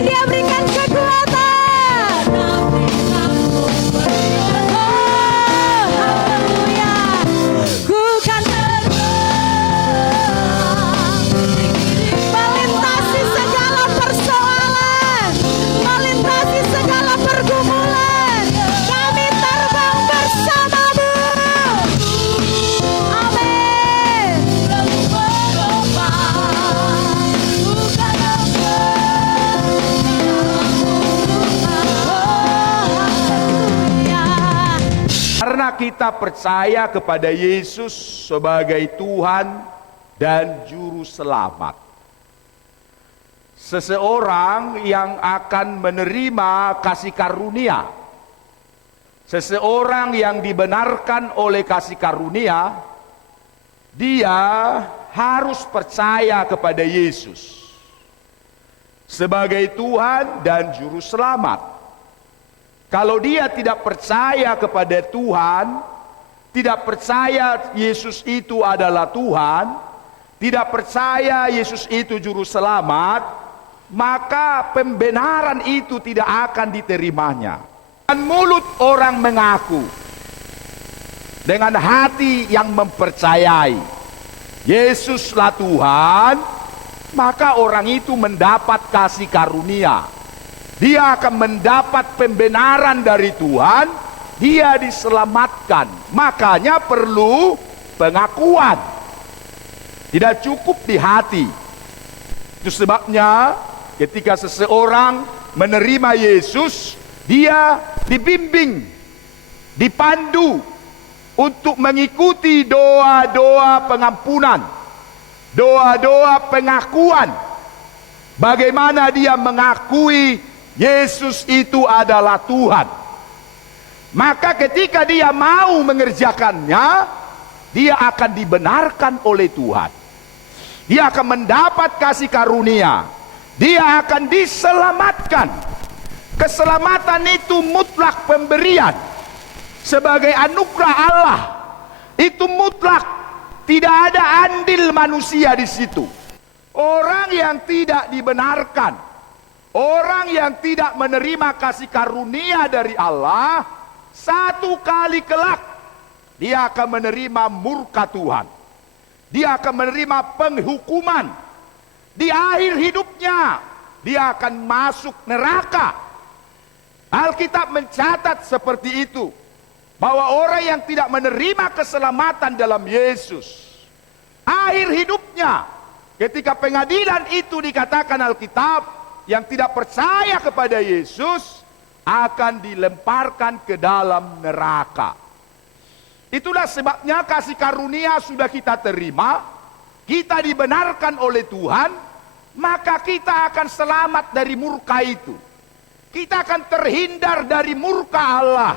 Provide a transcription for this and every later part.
Dia berikan kekuatan. Oh, haleluya. Ku kan terbang melintasi segala persoalan, melintasi segala pergumulan. Kami terbang bersamamu. Amin. Karena kita percaya kepada Yesus sebagai Tuhan dan Juru Selamat. Seseorang yang akan menerima kasih karunia, seseorang yang dibenarkan oleh kasih karunia, dia harus percaya kepada Yesus sebagai Tuhan dan Juru Selamat. Kalau dia tidak percaya kepada Tuhan, tidak percaya Yesus itu adalah Tuhan, tidak percaya Yesus itu Juru Selamat, maka pembenaran itu tidak akan diterimanya. Dan mulut orang mengaku, dengan hati yang mempercayai Yesuslah Tuhan, maka orang itu mendapat kasih karunia. Dia akan mendapat pembenaran dari Tuhan, dia diselamatkan. Makanya perlu pengakuan. Tidak cukup di hati. Itu sebabnya ketika seseorang menerima Yesus, dia dibimbing, dipandu untuk mengikuti doa-doa pengampunan, doa-doa pengakuan. Bagaimana dia mengakui Yesus itu adalah Tuhan. Maka ketika dia mau mengerjakannya, dia akan dibenarkan oleh Tuhan. Dia akan mendapat kasih karunia. Dia akan diselamatkan. Keselamatan itu mutlak pemberian sebagai anugerah Allah. Itu mutlak, tidak ada andil manusia di situ. Orang yang tidak dibenarkan, orang yang tidak menerima kasih karunia dari Allah, satu kali kelak dia akan menerima murka Tuhan. Dia akan menerima penghukuman. Di akhir hidupnya dia akan masuk neraka. Alkitab mencatat seperti itu, bahwa orang yang tidak menerima keselamatan dalam Yesus, akhir hidupnya ketika pengadilan itu dikatakan Alkitab, yang tidak percaya kepada Yesus akan dilemparkan ke dalam neraka. Itulah sebabnya kasih karunia sudah kita terima, kita dibenarkan oleh Tuhan, maka kita akan selamat dari murka itu. Kita akan terhindar dari murka Allah.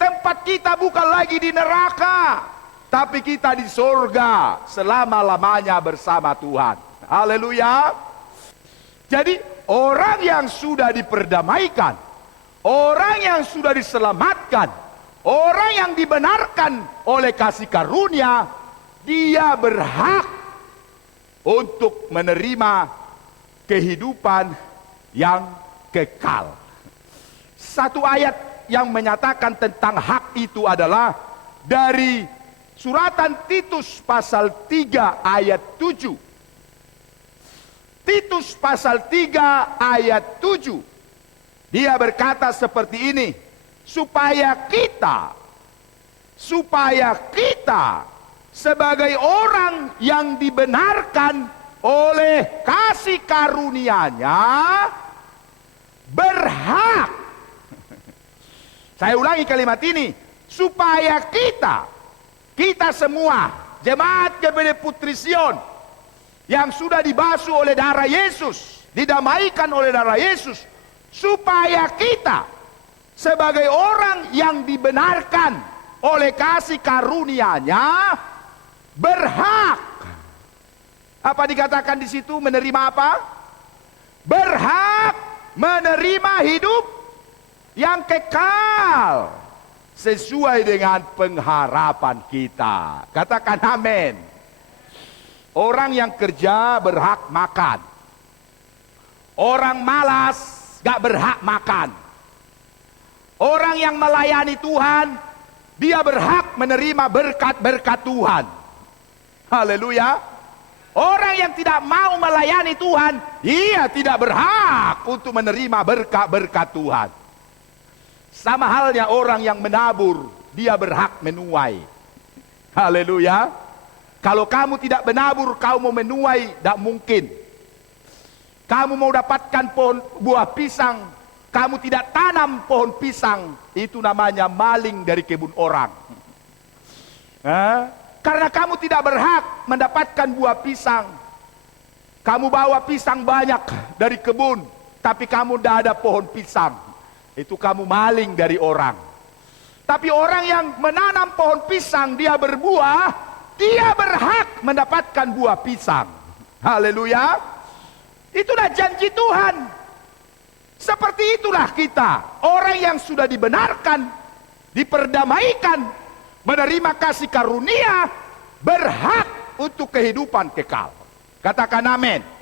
Tempat kita bukan lagi di neraka, tapi kita di surga selama-lamanya bersama Tuhan. Haleluya. Jadi orang yang sudah diperdamaikan, orang yang sudah diselamatkan, orang yang dibenarkan oleh kasih karunia, dia berhak untuk menerima kehidupan yang kekal. Satu ayat yang menyatakan tentang hak itu adalah dari suratan Titus pasal 3 ayat 7. Titus pasal 3 ayat 7. Dia berkata seperti ini, supaya kita sebagai orang yang dibenarkan oleh kasih karunia-Nya berhak. Saya ulangi kalimat ini, supaya kita semua jemaat GBD Putri Sion yang sudah dibasuh oleh darah Yesus, didamaikan oleh darah Yesus, supaya kita sebagai orang yang dibenarkan oleh kasih karunia-Nya berhak. Apa dikatakan di situ? Menerima apa? Berhak menerima hidup yang kekal sesuai dengan pengharapan kita. Katakan amin. Orang yang kerja berhak makan. Orang malas gak berhak makan. Orang yang melayani Tuhan, dia berhak menerima berkat-berkat Tuhan. Haleluya. Orang yang tidak mau melayani Tuhan, ia tidak berhak untuk menerima berkat-berkat Tuhan. Sama halnya orang yang menabur, dia berhak menuai. Haleluya. Kalau kamu tidak menabur, kamu mau menuai, tidak mungkin. Kamu mau dapatkan pohon buah pisang, kamu tidak tanam pohon pisang, itu namanya maling dari kebun orang. Karena kamu tidak berhak mendapatkan buah pisang. Kamu bawa pisang banyak dari kebun, tapi kamu tidak ada pohon pisang. Itu kamu maling dari orang. Tapi orang yang menanam pohon pisang, dia berbuah, dia berhak mendapatkan buah pisang. Haleluya. Itulah janji Tuhan. Seperti itulah kita, orang yang sudah dibenarkan, diperdamaikan, menerima kasih karunia, berhak untuk kehidupan kekal. Katakan amin.